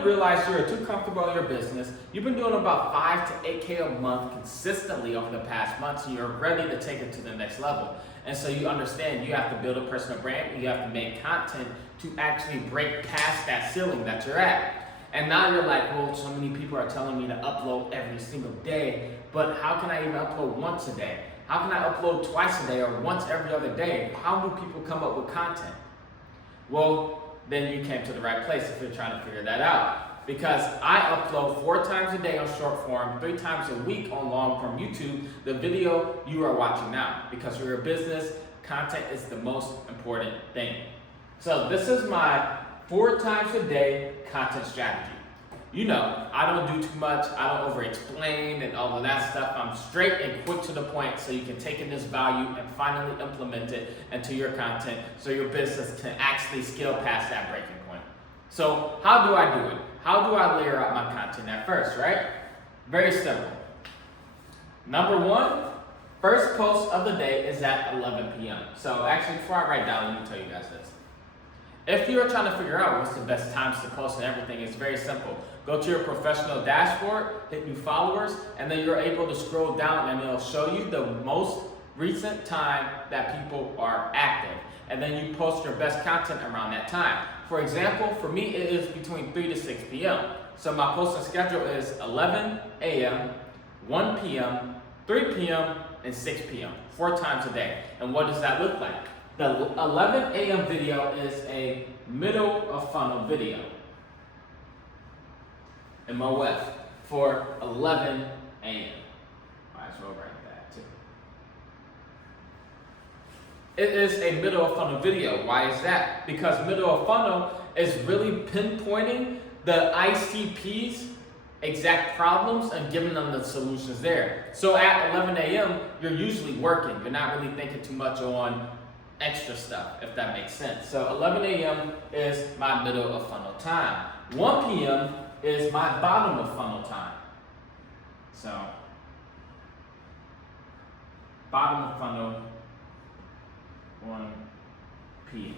finally realize you're too comfortable in your business, you've been doing about 5 to 8K a month consistently over the past months, and you're ready to take it to the next level. And so you understand you have to build a personal brand, and you have to make content to actually break past that ceiling that you're at. And now you're like, well, so many people are telling me to upload every single day, but how can I even upload once a day? How can I upload twice a day or once every other day? How do people come up with content? Well, then you came to the right place if you're trying to figure that out. Because I upload 4 times a day on short form, 3 times a week on long form YouTube, the video you are watching now. Because for your business, content is the most important thing. So this is my 4 times a day content strategy. You know, I don't do too much, I don't over explain and all of that stuff. I'm straight and quick to the point so you can take in this value and finally implement it into your content so your business can actually scale past that breaking point. So how do I do it? How do I layer out my content at first, right? Very simple. Number 1, first post of the day is at 11 p.m. So actually before I write down, let me tell you guys this. If you're trying to figure out what's the best times to post and everything, it's very simple. Go to your professional dashboard, hit new followers, and then you're able to scroll down and it'll show you the most recent time that people are active. And then you post your best content around that time. For example, for me, it is between 3 to 6 p.m. So my posting schedule is 11 a.m., 1 p.m., 3 p.m., and 6 p.m., 4 times a day. And what does that look like? The 11 a.m. video is a middle of funnel video. MOF for 11 a.m. Might as well write that too. It is a middle of funnel video. Why is that? Because middle of funnel is really pinpointing the ICP's exact problems and giving them the solutions there. So at 11 a.m., you're usually working. You're not really thinking too much on extra stuff, if that makes sense. So 11 a.m. is my middle of funnel time. 1 p.m. is my bottom of funnel time. So bottom of funnel, 1 p.m.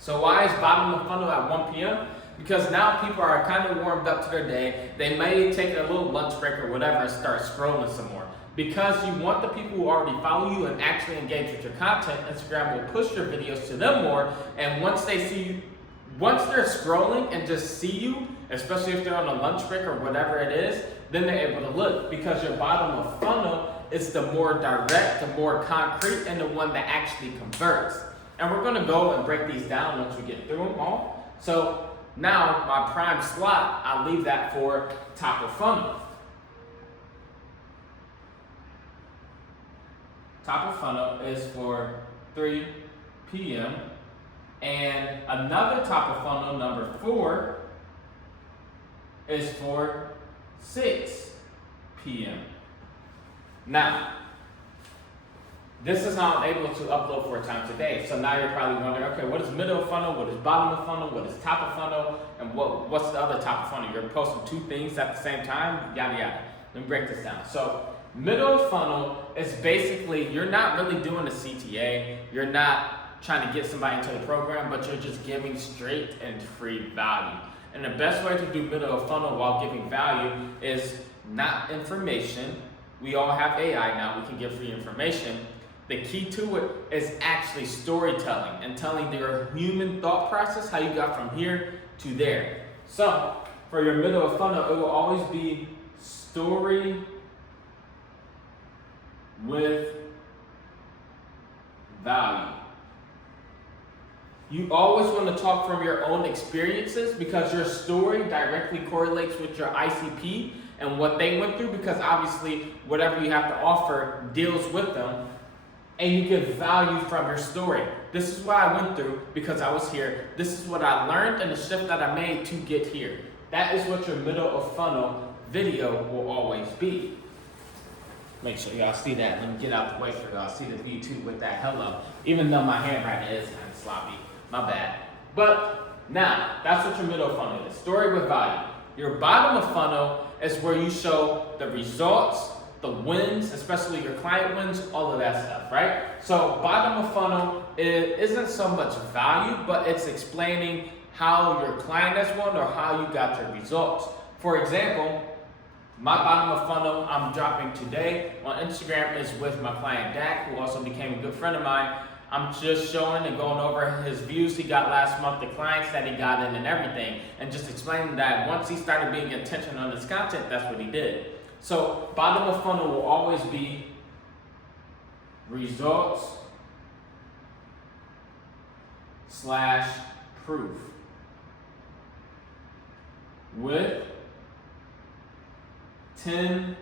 So why is bottom of funnel at 1 p.m.? Because now people are kind of warmed up to their day. They may take a little lunch break or whatever and start scrolling some more. Because you want the people who already follow you and actually engage with your content, Instagram will push your videos to them more. And once they see you, once they're scrolling and just see you, especially if they're on a lunch break or whatever it is, then they're able to look, because your bottom of funnel is the more direct, the more concrete, and the one that actually converts. And we're gonna go and break these down once we get through them all. So now my prime slot, I'll leave that for top of funnel. Top of funnel is for 3 p.m. and another top of funnel, number 4, is for 6 p.m. Now, this is how I'm able to upload 4 times a day. So now you're probably wondering, okay, what is middle of funnel, what is bottom of funnel, what is top of funnel, and what's the other top of funnel? You're posting 2 things at the same time, yada yada. Let me break this down. So middle of funnel is basically, you're not really doing a CTA, you're not trying to get somebody into the program, but you're just giving straight and free value. And the best way to do middle of funnel while giving value is not information. We all have AI now, we can give free information. The key to it is actually storytelling and telling your human thought process how you got from here to there. So for your middle of funnel, it will always be story with value. You always want to talk from your own experiences, because your story directly correlates with your ICP and what they went through, because obviously whatever you have to offer deals with them, and you give value from your story. This is what I went through because I was here. This is what I learned and the shift that I made to get here. That is what your middle of funnel video will always be. Make sure y'all see that. Let me get out the way for y'all. See the view too with that hello. Even though my handwriting is kind of sloppy. My bad. But now, that's what your middle of funnel is. Story with value. Your bottom of funnel is where you show the results, the wins, especially your client wins, all of that stuff, right? So bottom of funnel, it isn't so much value, but it's explaining how your client has won or how you got your results. For example, my bottom of funnel I'm dropping today on Instagram is with my client Dak, who also became a good friend of mine. I'm just showing and going over his views he got last month, the clients that he got in and everything, and just explaining that once he started being intentional on his content, that's what he did. So bottom of funnel will always be results / proof with 10%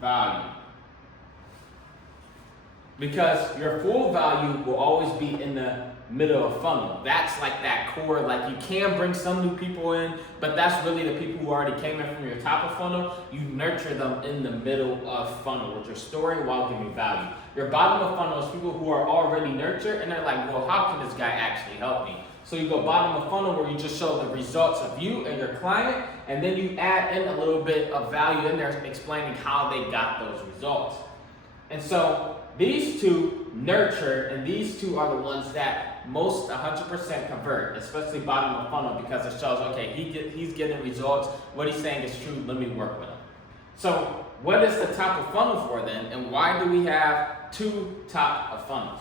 value. Because your full value will always be in the middle of funnel. That's like that core, like you can bring some new people in, but that's really the people who already came in from your top of funnel. You nurture them in the middle of funnel with your story while giving value. Your bottom of funnel is people who are already nurtured and they're like, well, how can this guy actually help me? So you go bottom of funnel where you just show the results of you and your client, and then you add in a little bit of value in there explaining how they got those results. And so these two nurture, and these two are the ones that most 100% convert, especially bottom of funnel, because it shows, okay, he's getting results, what he's saying is true, let me work with him. So what is the top of funnel for then, and why do we have two top of funnels?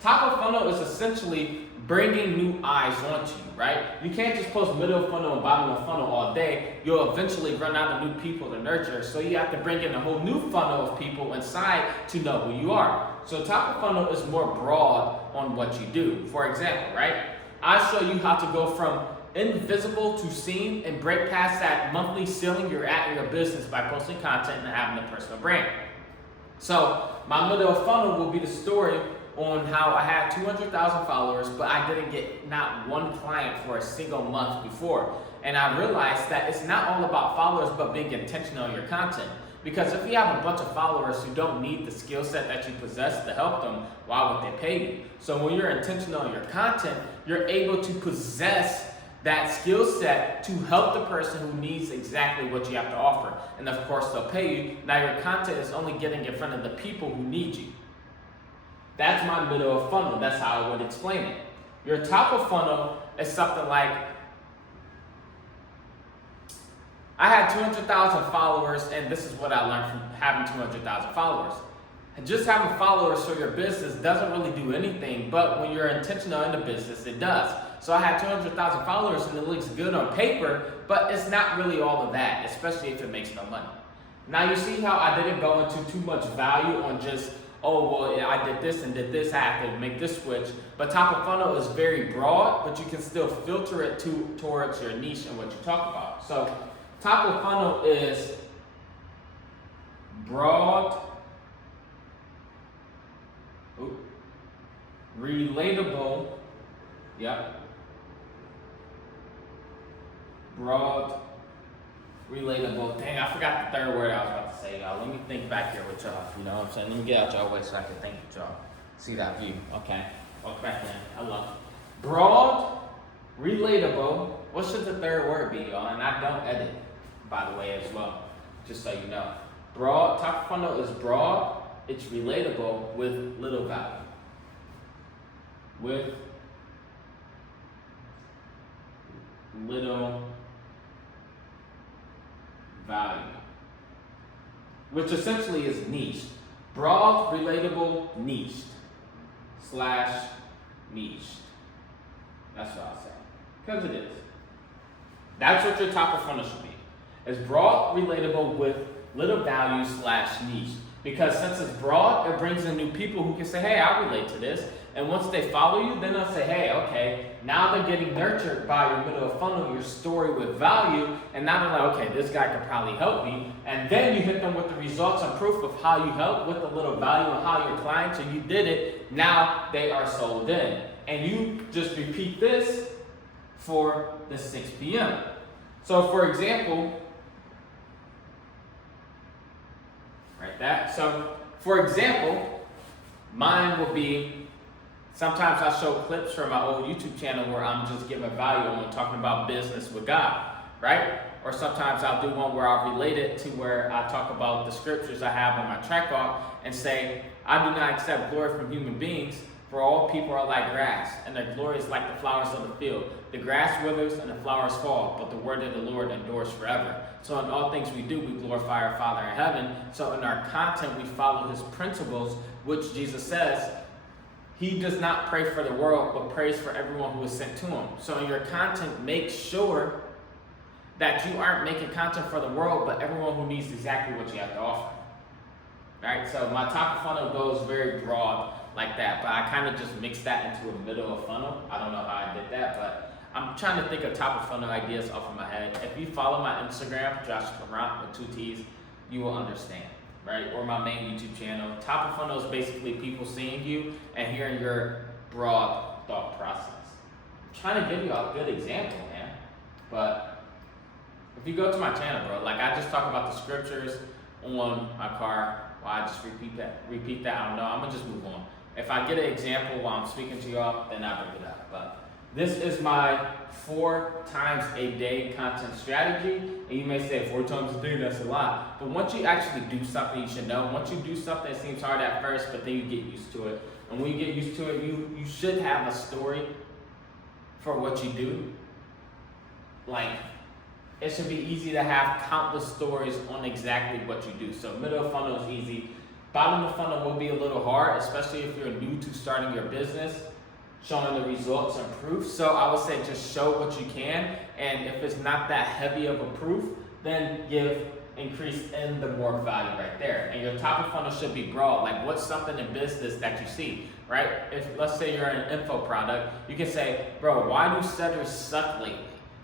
Top of funnel is essentially bringing new eyes onto you, right? You can't just post middle of funnel and bottom of funnel all day. You'll eventually run out of new people to nurture. So you have to bring in a whole new funnel of people inside to know who you are. So top of funnel is more broad on what you do. For example, right? I show you how to go from invisible to seen and break past that monthly ceiling you're at in your business by posting content and having a personal brand. So my middle of funnel will be the story on how I had 200,000 followers, but I didn't get not one client for a single month before. And I realized that it's not all about followers, but being intentional in your content. Because if you have a bunch of followers who don't need the skill set that you possess to help them, why would they pay you? So when you're intentional in your content, you're able to possess that skill set to help the person who needs exactly what you have to offer. And of course, they'll pay you. Now your content is only getting in front of the people who need you. That's my middle of funnel. That's how I would explain it. Your top of funnel is something like, I had 200,000 followers, and this is what I learned from having 200,000 followers. And just having followers for your business doesn't really do anything, but when you're intentional in the business, it does. So I had 200,000 followers, and it looks good on paper, but it's not really all of that, especially if it makes no money. Now you see how I didn't go into too much value on just, oh, well, I did this and did this, I have to make this switch. But top of funnel is very broad, but you can still filter it towards your niche and what you talk about. So top of funnel is broad, relatable, broad, relatable. Dang, I forgot the third word I was about to say, y'all. Let me think back here with y'all. You know what I'm saying? Let me get out y'all way so I can think with y'all. See that view. Okay. Walk back in. I love it. Broad, relatable. What should the third word be, y'all? And I don't edit, by the way, as well. Just so you know. Broad, top of funnel is broad. It's relatable with little value. With little value, which essentially is niche. Broad, relatable, niched / niche. That's what I'll say. Because it is. That's what your top of funnel should be. It's broad, relatable with little value / niche. Because since it's broad, it brings in new people who can say, hey, I relate to this. And once they follow you, then they'll say, hey, okay, now they're getting nurtured by your middle of funnel, your story with value. And now they're like, okay, this guy could probably help me. And then you hit them with the results and proof of how you helped with a little value and how your clients and you did it. Now they are sold in. And you just repeat this for the 6 p.m. So for example, So, for example, mine will be, sometimes I show clips from my old YouTube channel where I'm just giving value on talking about business with God, right? Or sometimes I'll do one where I'll relate it to where I talk about the scriptures I have on my track off and say, I do not accept glory from human beings, For all people are like grass, and their glory is like the flowers of the field. The grass withers and the flowers fall, but the word of the Lord endures forever. So in all things we do, we glorify our Father in heaven. So in our content, we follow his principles, which Jesus says, he does not pray for the world, but prays for everyone who is sent to him. So in your content, make sure that you aren't making content for the world, but everyone who needs exactly what you have to offer. Right? So my top of funnel goes very broad like that, but I kind of just mixed that into a middle of funnel. I don't know how I did that, but I'm trying to think of top of funnel ideas off of my head. If you follow my Instagram, Josh Laurent with 2 T's, you will understand, right? Or my main YouTube channel. Top of funnel is basically people seeing you and hearing your broad thought process. I'm trying to give you a good example, man. But if you go to my channel, bro, like I just talk about the scriptures on my car. Well, I just repeat that. I don't know. I'm gonna just move on. If I get an example while I'm speaking to y'all, then I bring it up. But this is my 4 times a day content strategy. And you may say 4 times a day, that's a lot. But once you actually do something, you should know. Once you do something, it seems hard at first, but then you get used to it. And when you get used to it, you should have a story for what you do. Like, it should be easy to have countless stories on exactly what you do. So middle of funnel is easy. Bottom of funnel will be a little hard, especially if you're new to starting your business, showing the results and proof. So I would say just show what you can. And if it's not that heavy of a proof, then increase in the more value right there. And your top of funnel should be broad. Like what's something in business that you see, right? If let's say you're an info product, you can say, bro, why do sellers suck lately?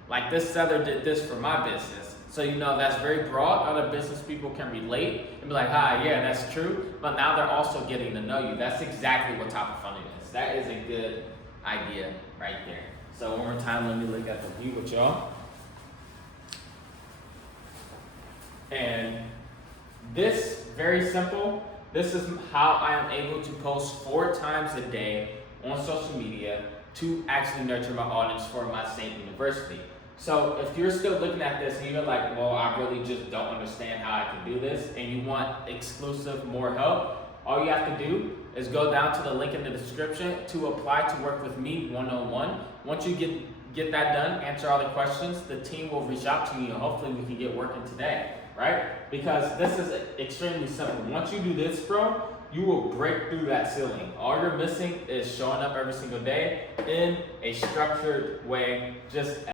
Like this seller did this for my business. So you know that's very broad. Other business people can relate and be like, hi, yeah, that's true. But now they're also getting to know you. That's exactly what top of funnel is. That is a good idea right there. So one more time, let me look at the view with y'all. And this, very simple, this is how I am able to post 4 times a day on social media to actually nurture my audience for my Saint University. So if you're still looking at this and you're like, well, I really just don't understand how I can do this, and you want exclusive, more help, all you have to do is go down to the link in the description to apply to work with me one-on-one. Once you get that done, answer all the questions, the team will reach out to you and hopefully we can get working today, right? Because this is extremely simple. Once you do this, bro, you will break through that ceiling. All you're missing is showing up every single day in a structured way, just